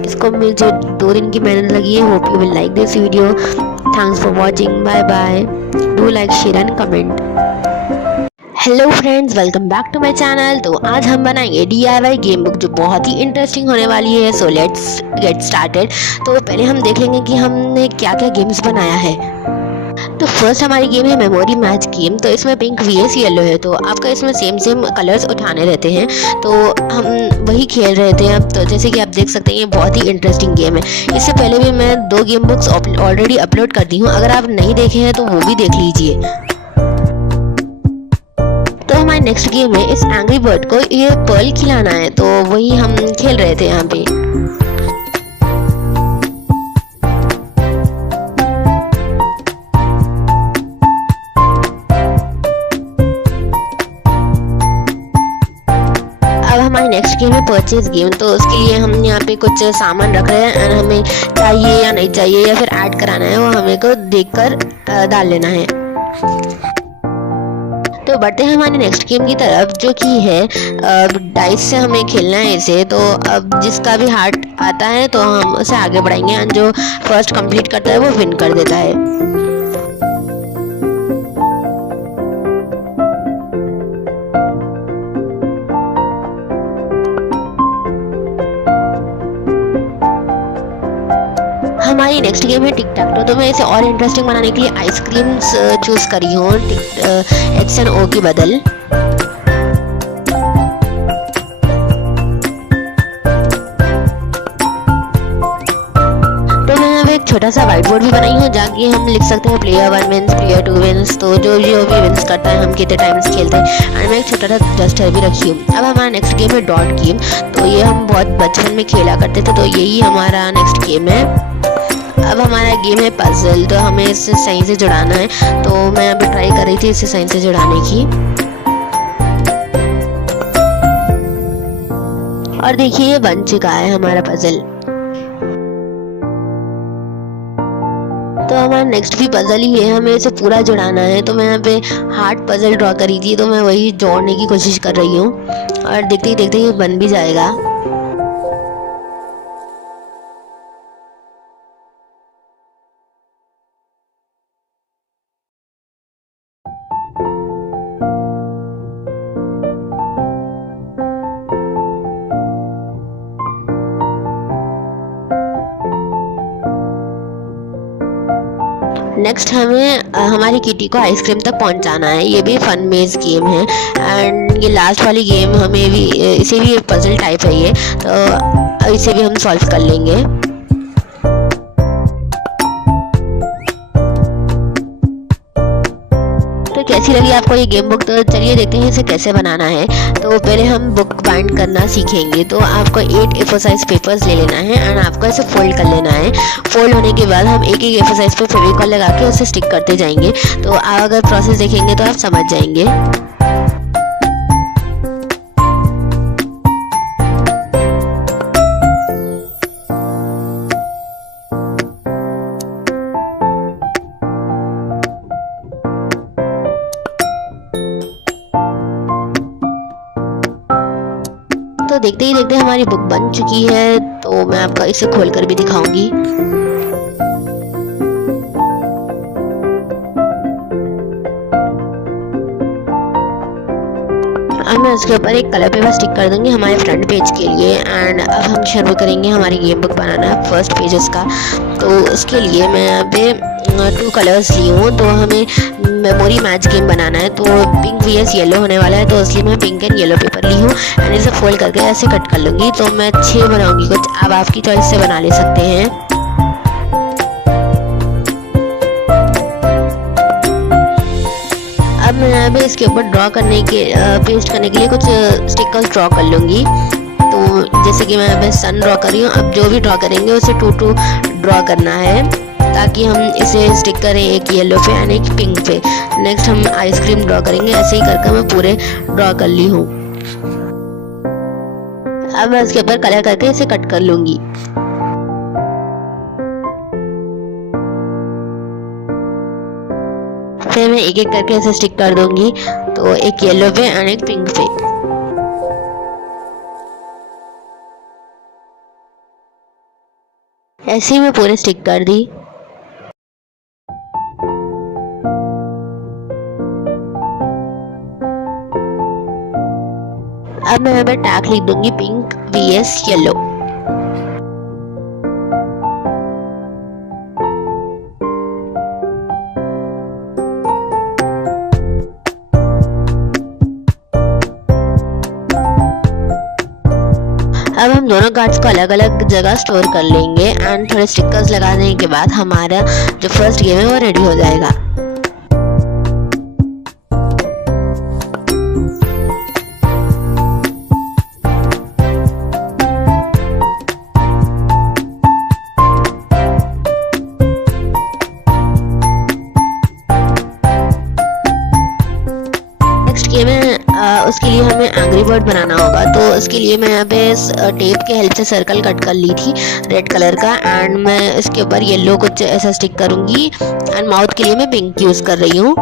इसको मुझे 2 दिन की मेहनत लगी है। Hope you will like this video. Thanks for watching. Bye bye. Do like, share and comment. Hello friends, welcome back to my channel. तो आज हम बनाएंगे DIY गेम बुक जो बहुत ही इंटरेस्टिंग होने वाली है। So let's get started. तो पहले हम देख लेंगे कि हमने क्या क्या गेम्स बनाया है। तो फर्स्ट हमारी गेम है मेमोरी मैच गेम। तो इसमें पिंक vs येलो है, तो आपका इसमें सेम कलर्स उठाने रहते हैं। तो हम वही खेल रहे थे अब। तो जैसे कि आप देख सकते हैं ये बहुत ही इंटरेस्टिंग गेम है। इससे पहले भी मैं 2 गेम बुक्स ऑलरेडी अपलोड कर दी हूँ, अगर आप नहीं देखे हैं तो वो भी देख लीजिए। तो हमारी नेक्स्ट गेम है इस एंग्री बर्ड को ये पर्ल खिलाना है, तो वही हम खेल रहे थे यहाँ पे। अब हमारी नेक्स्ट गेम है परचेज गेम। तो उसके लिए हम यहाँ पे कुछ सामान रख रहे हैं और हमें चाहिए या नहीं चाहिए या फिर ऐड कराना है, वो हमें को देखकर डाल लेना है। तो बढ़ते हैं हमारी नेक्स्ट गेम की तरफ, जो कि है डाइस से हमें खेलना है इसे। तो अब जिसका भी हार्ट आता है तो हम उसे आगे बढ़ाएंगे, और जो फर्स्ट कंप्लीट करता है वो विन कर देता है। हमारी नेक्स्ट गेम है टिक टैक टो। तो मैं इसे और इंटरेस्टिंग बनाने के लिए आइसक्रीम्स चूज करी हूँ X और O के बदल। तो मैं अब एक छोटा सा व्हाइट बोर्ड भी बनाई हूँ, जहाँ की हम लिख सकते हैं प्लेयर 1 विंस, प्लेयर 2 विंस। तो जो भी विंस करता है हम कितने टाइम्स खेलते हैं। और मैं एक छोटा सा डस्टर भी रखी हूँ। अब हमारा नेक्स्ट गेम है डॉट गेम। तो ये हम बहुत बचपन में खेला करते थे, तो यही हमारा नेक्स्ट गेम है। अब हमारा गेम है पजल। तो हमें इसे सही से जुड़ाना है, तो मैं अभी ट्राई कर रही थी इसे सही से जुड़ाने की। और देखिए ये बन चुका है हमारा पजल। तो हमारा नेक्स्ट भी पजल ही है, हमें इसे पूरा जुड़ाना है। तो मैं यहाँ पे हार्ट पजल ड्रॉ करी थी, तो मैं वही जोड़ने की कोशिश कर रही हूँ, और देखते ही देखते ये बन भी जाएगा। नेक्स्ट हमें हमारी किटी को आइसक्रीम तक पहुंचाना है। ये भी फन मेज गेम है, एंड ये लास्ट वाली गेम हमें भी, इसे भी एक पजल टाइप है ये, तो इसे भी हम सॉल्व कर लेंगे। तो कैसी लगी आपको ये गेम बुक? तो चलिए देखते हैं इसे कैसे बनाना है। तो पहले हम बुक बाइंड करना सीखेंगे। तो आपको 8 A4 साइज पेपर्स ले लेना है, एंड आपको इसे फोल्ड कर लेना है। फोल्ड होने के बाद हम एक A4 साइज पे फेविकॉल लगा के उसे स्टिक करते जाएंगे। तो आप अगर प्रोसेस देखेंगे तो आप समझ जाएंगे। तो देखते ही देखते हमारी बुक बन चुकी है। तो मैं आपको इसे खोलकर भी दिखाऊंगी। अब मैं इसके ऊपर एक कलर पेपर स्टिक कर दूंगी हमारे फ्रंट पेज के लिए। एंड अब हम शुरू करेंगे हमारी गेम बुक बनाना, फर्स्ट पेज इसका। तो उसके लिए मैं यहाँ पे 2 कलर्स ली हूँ। तो हमें मेमोरी मैच गेम बनाना है, तो पिंक vs येलो होने वाला है। तो इसलिए मैं पिंक एंड येलो पेपर ली हूँ, एंड इसे फोल्ड करके ऐसे कट कर लूँगी। तो मैं 6 बनाऊँगी कुछ, आप आपकी चॉइस से बना ले सकते हैं। अब मैं यहाँ पे इसके ऊपर ड्रॉ करने के पेस्ट करने के लिए कुछ स्टिकर्स ड्रॉ कर लूँगी। तो जैसे कि मैं यहाँ पे सन ड्रॉ कर रही हूँ। अब जो भी ड्रॉ करेंगे उसे 2 ड्रॉ करना है, ताकि हम इसे स्टिक करें एक येलो पे एंड एक पिंक पे। नेक्स्ट हम आइसक्रीम ड्रॉ करेंगे। ऐसे ही करके मैं पूरे ड्रॉ कर ली हूँ। अब मैं इसके ऊपर कलर करके इसे कट कर लूँगी। फिर मैं एक एक करके ऐसे स्टिक कर दूंगी, तो एक येलो पे एंड एक पिंक पे। ऐसे ही मैं पूरे स्टिक कर दी। अब मैं यहाँ पे टैग लिख दूंगी पिंक vs येलो। अब हम दोनों कार्ड्स को अलग अलग जगह स्टोर कर लेंगे एंड थोड़े स्टिकर्स लगा देने के बाद हमारा जो फर्स्ट गेम है वो रेडी हो जाएगा। गेम है, उसके लिए हमें एंग्री बर्ड बनाना होगा। तो उसके लिए मैं यहाँ पे टेप के हेल्प से सर्कल कट कर ली थी रेड कलर का, एंड मैं इसके ऊपर येलो कुछ ऐसा स्टिक करूँगी एंड माउथ के लिए मैं पिंक यूज़ कर रही हूँ।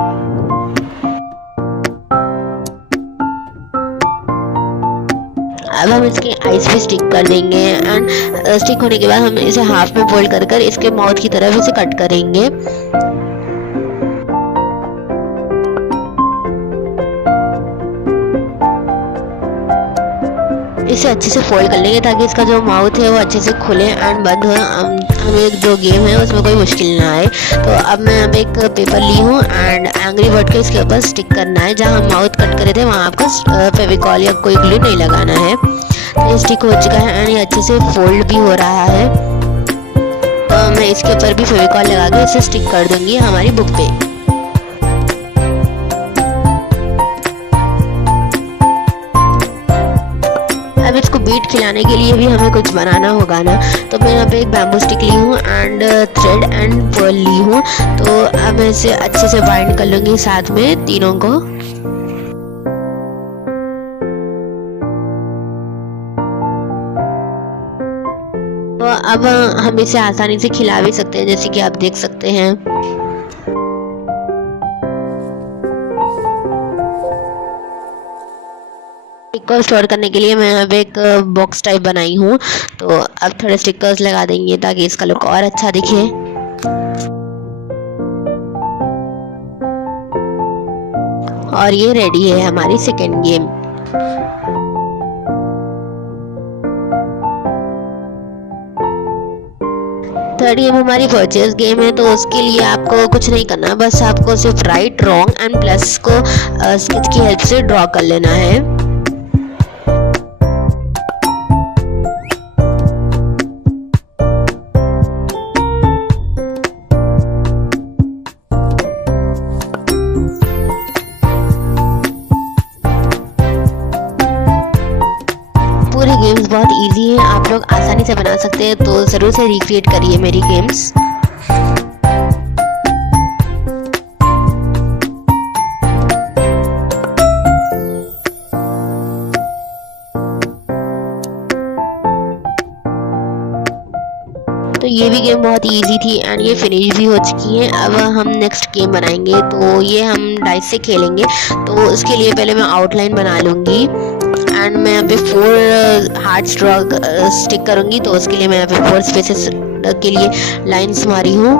अब हम इसके आईज पे स्टिक कर देंगे एंड स्टिक होने के बाद हम इसे हाफ में फोल्ड कर इसके माउथ की तरफ इसे कट करेंगे। इसे अच्छे से फोल्ड कर लेंगे ताकि इसका जो माउथ है वो अच्छे से खुले एंड बंद हो, हमें जो गेम है उसमें कोई मुश्किल ना आए। तो अब मैं अब एक पेपर ली हूँ एंड एंग्री बर्ड को इसके ऊपर स्टिक करना है। जहाँ हम माउथ कट करे थे वहाँ आपको फेविकॉल या कोई ग्लू नहीं लगाना है। तो ये स्टिक हो चुका है एंड ये अच्छे से फोल्ड भी हो रहा है। तो मैं इसके ऊपर भी फेविकॉल लगा के इसे स्टिक कर दूंगी हमारी बुक पे। अब इसको बीट खिलाने के लिए भी हमें कुछ बनाना होगा ना। तो मैं यहाँ पे एक बैम्बू स्टिक ली हूँ एंड थ्रेड एंड पर्ल ली हूँ। तो अब मैं इसे अच्छे से बाइंड कर लूँगी साथ में तीनों को। तो अब हम इसे आसानी से खिला भी सकते हैं, जैसे कि आप देख सकते हैं। को स्टोर करने के लिए मैं अब एक बॉक्स टाइप बनाई हूँ। तो अब थोड़े स्टिकर्स लगा देंगे ताकि इसका लुक और अच्छा दिखे। और ये रेडी है हमारी सेकेंड गेम। थर्ड गेम हमारी परचेज गेम है। तो उसके लिए आपको कुछ नहीं करना, बस आपको सिर्फ राइट, रॉन्ग एंड प्लस को स्केच की हेल्प से ड्रॉ कर लेना है। पूरे गेम्स बहुत इजी हैं, आप लोग आसानी से बना सकते हैं। तो ज़रूर से रिक्रिएट करिए मेरी गेम्स। तो ये भी गेम बहुत इजी थी एंड ये फिनिश भी हो चुकी है। अब हम नेक्स्ट गेम बनाएंगे। तो ये हम डाइस से खेलेंगे। तो उसके लिए पहले मैं आउटलाइन बना लूँगी एंड मैं यहाँ पे 4 हार्ट्स ड्रॉ स्टिक करूँगी। तो उसके लिए मैं यहाँ पे 4 स्पेसेस के लिए लाइंस मारी हूँ।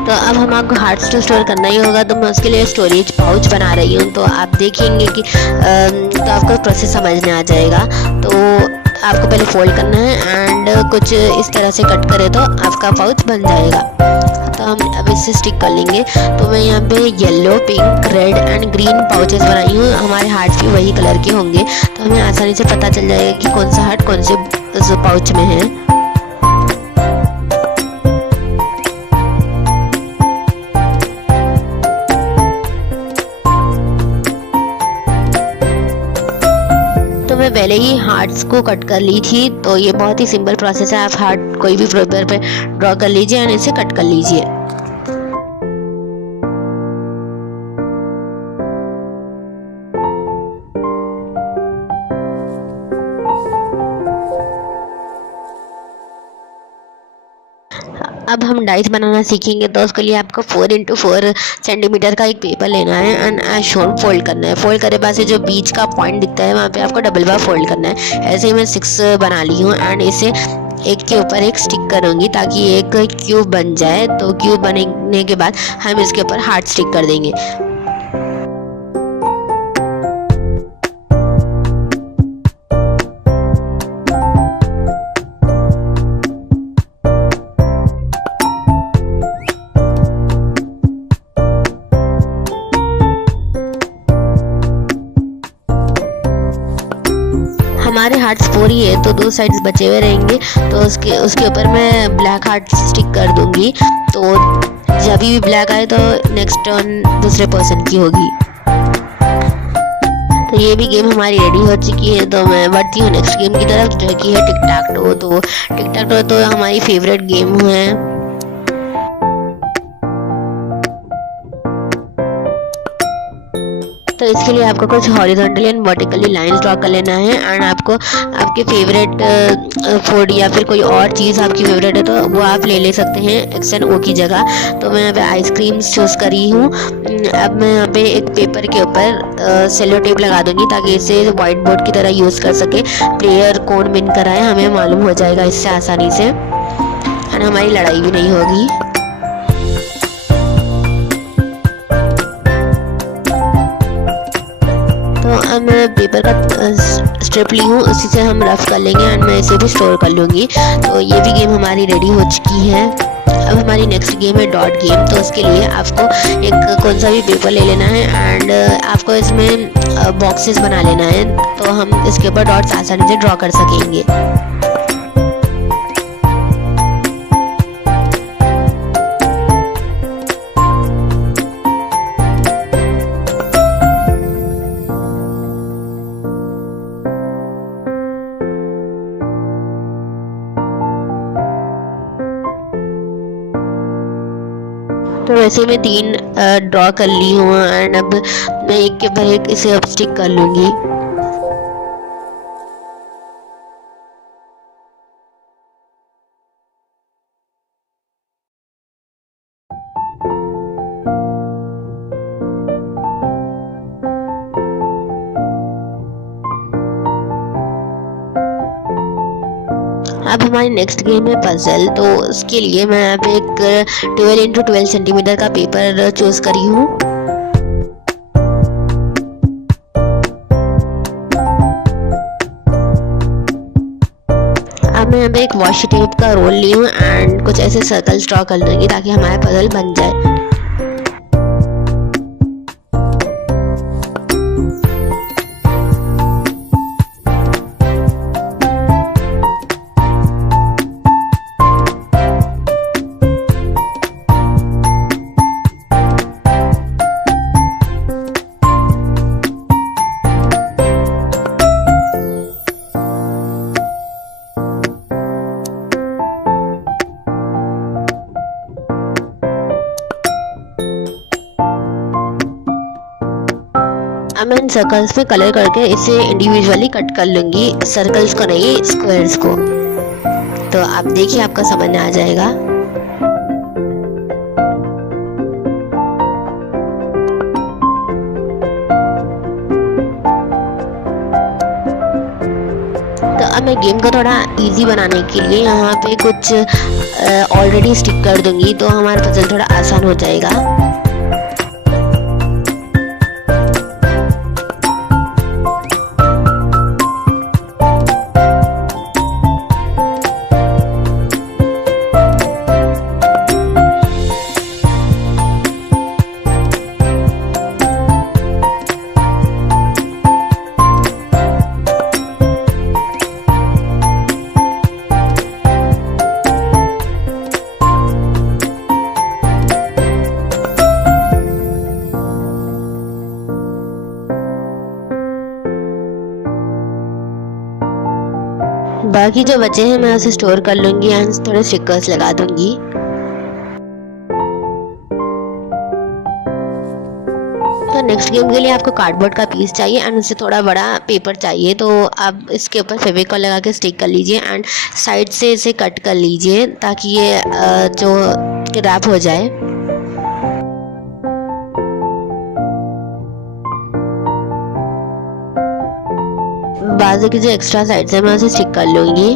तो अब हम आपको हार्ट्स तो स्टोर करना ही होगा। तो मैं उसके लिए स्टोरेज पाउच बना रही हूँ। तो आप देखेंगे कि तो आपको प्रोसेस समझ में आ जाएगा। तो आपको पहले फोल्ड करना है एंड कुछ इस तरह से कट करें तो आपका पाउच बन जाएगा। तो हम अब इससे स्टिक कर लेंगे। तो मैं यहाँ पे yellow, pink, red and green pouches बनाई हूँ। हमारे हार्ट्स भी वही कलर के होंगे, तो हमें आसानी से पता चल जाएगा कि कौन सा हार्ट कौन से पाउच में है। तो मैं पहले ही हार्ट्स को कट कर ली थी। तो ये बहुत ही सिंपल प्रोसेस है, आप हार्ट कोई भी पेपर पे ड्रॉ कर लीजिए और इसे कट कर लीजिए। अब हम डाइस बनाना सीखेंगे, तो उसके लिए आपको 4x4 सेंटीमीटर का एक पेपर लेना है एंड एज शोन फोल्ड करना है। फोल्ड करे बाद से जो बीच का पॉइंट दिखता है वहाँ पे आपको डबल बार फोल्ड करना है। ऐसे ही मैं 6 बना ली हूँ एंड इसे एक के ऊपर एक स्टिक करूँगी ताकि एक क्यूब बन जाए। तो क्यूब बनने के बाद हम इसके ऊपर हार्ट स्टिक कर देंगे। हमारे हार्ट्स 4 ही है तो 2 साइड्स बचे हुए रहेंगे, तो उसके ऊपर मैं ब्लैक हार्ट स्टिक कर दूंगी। तो जब भी ब्लैक आए तो नेक्स्ट टर्न दूसरे पर्सन की होगी। तो ये भी गेम हमारी रेडी हो चुकी है, तो मैं बढ़ती हूँ नेक्स्ट गेम की तरफ जो कि है टिक टैक टो। तो टिक टैक टो तो हमारी फेवरेट गेम है। तो इसके लिए आपको कुछ horizontally and vertically lines draw कर लेना है एंड आपको आपके फेवरेट फूड या फिर कोई और चीज़ आपकी फेवरेट है तो वो आप ले सकते हैं एक्स एंड ओ की जगह। तो मैं यहाँ पे आइसक्रीम्स चूज़ करी हूँ। अब मैं यहाँ पे एक पेपर के ऊपर सेलो टेप लगा दूंगी ताकि इसे वाइट बोर्ड की तरह यूज़ कर सके। प्लेयर कौन विन कराए हमें मालूम हो जाएगा इससे आसानी से एंड हमारी लड़ाई भी नहीं होगी। अब मैं पेपर का स्ट्रिप ली हूँ, उसी से हम रफ कर लेंगे एंड मैं इसे भी स्टोर कर लूँगी। तो ये भी गेम हमारी रेडी हो चुकी है। अब हमारी नेक्स्ट गेम है डॉट गेम। तो उसके लिए आपको एक कौन सा भी पेपर ले लेना है एंड आपको इसमें बॉक्सेस बना लेना है, तो हम इसके ऊपर डॉट्स आसानी से ड्रॉ कर सकेंगे। तो वैसे मैं 3 ड्रॉ कर ली हूँ एंड अब मैं एक के ऊपर एक इसे अब स्टिक कर लूँगी। अब हमारी नेक्स्ट गेम है पजल। तो उसके लिए मैं यहाँ पे एक 12x12 सेंटीमीटर का पेपर चूज़ करी हूँ। अब मैं यहाँ पे एक वॉशी टेप का रोल ली हूँ एंड कुछ ऐसे सर्कल्स ड्रॉ कर लूँगी ताकि हमारा पजल बन जाए। अब मैं इन सर्कल्स में कलर करके इसे इंडिविजुअली कट कर लूँगी, सर्कल्स को नहीं स्क्वायर्स को। तो आप देखिए आपका समझ में आ जाएगा। तो अब मैं गेम को थोड़ा इजी बनाने के लिए यहाँ पे कुछ ऑलरेडी स्टिक कर दूँगी, तो हमारा पजल थोड़ा आसान हो जाएगा। बाकी जो बचे हैं मैं उसे स्टोर कर लूँगी एंड थोड़े स्टिकर्स लगा दूँगी। तो नेक्स्ट गेम के लिए आपको कार्डबोर्ड का पीस चाहिए एंड उससे थोड़ा बड़ा पेपर चाहिए। तो आप इसके ऊपर फेविकॉल लगा के स्टिक कर लीजिए एंड साइड से इसे कट कर लीजिए ताकि ये जो रैप हो जाए। बाजू की जो एक्स्ट्रा साइड से मैं उसे स्टिक कर लूँगी।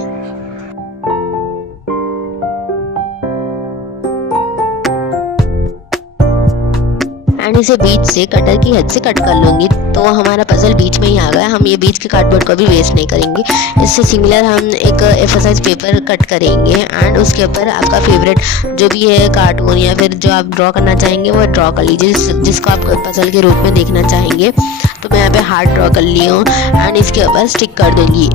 एंड इसे बीच से कटर की हेड से कट कर लूँगी। तो हमारा पजल बीच में ही आ गया। हम ये बीच के कार्डबोर्ड को भी वेस्ट नहीं करेंगे। इससे सिमिलर हम एक A4 साइज पेपर कट करेंगे एंड उसके ऊपर आपका फेवरेट जो भी है कार्टून या फिर जो आप ड्रॉ करना चाहेंगे वो ड्रॉ कर लीजिए, जिसको आप पजल के रूप में देखना चाहेंगे। तो मैं यहाँ पे हार्ट ड्रॉ कर ली हूँ एंड इसके ऊपर स्टिक कर दूँगी।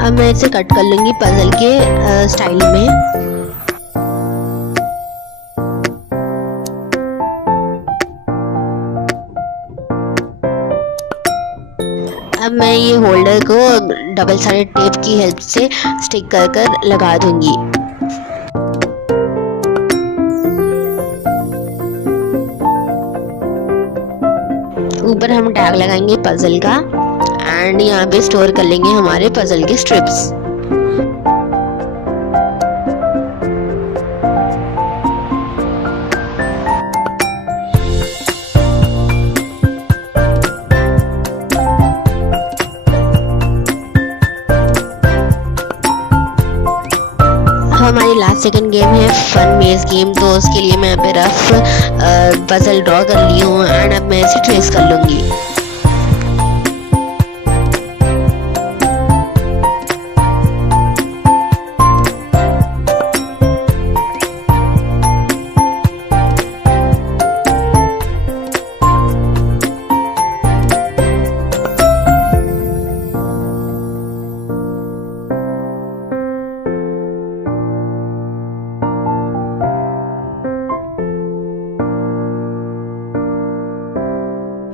अब मैं इसे कट कर लूँगी पजल के स्टाइल में। अब मैं ये होल्डर को डबल साइडेड टेप की हेल्प से स्टिक कर कर लगा दूँगी। ऊपर हम टैग लगाएंगे पजल का एंड यहाँ पे स्टोर कर लेंगे हमारे पजल के स्ट्रिप्स। हमारी लास्ट सेकंड गेम है फन मेज गेम। तो उसके लिए मैं यहाँ पे रफ पजल ड्रॉ कर ली हूँ एंड अब मैं इसे ट्रेस कर लूँगी।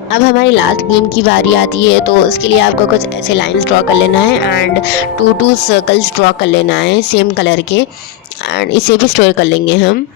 अब हमारी लास्ट गेम की बारी आती है। तो उसके लिए आपको कुछ ऐसे लाइंस ड्रॉ कर लेना है एंड 2 सर्कल्स ड्रॉ कर लेना है सेम कलर के एंड इसे भी स्टोर कर लेंगे हम।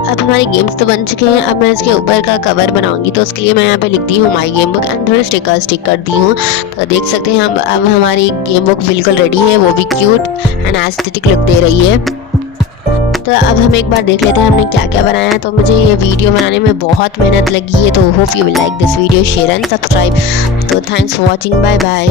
अब हमारे गेम्स तो बन चुके हैं। अब मैं इसके ऊपर का कवर बनाऊंगी। तो उसके लिए मैं यहाँ पे लिख दी हूँ माई गेम बुक एंड थोड़े स्टिकर स्टिक कर दी हूँ। तो देख सकते हैं हम अब हमारी गेम बुक बिल्कुल रेडी है, वो भी क्यूट एंड एस्थेटिक लुक दे रही है। तो अब हम एक बार देख लेते हैं हमने क्या क्या बनाया है। तो मुझे ये वीडियो बनाने में बहुत मेहनत लगी है। तो hope you will like this video, share and subscribe. तो thanks for watching, bye bye.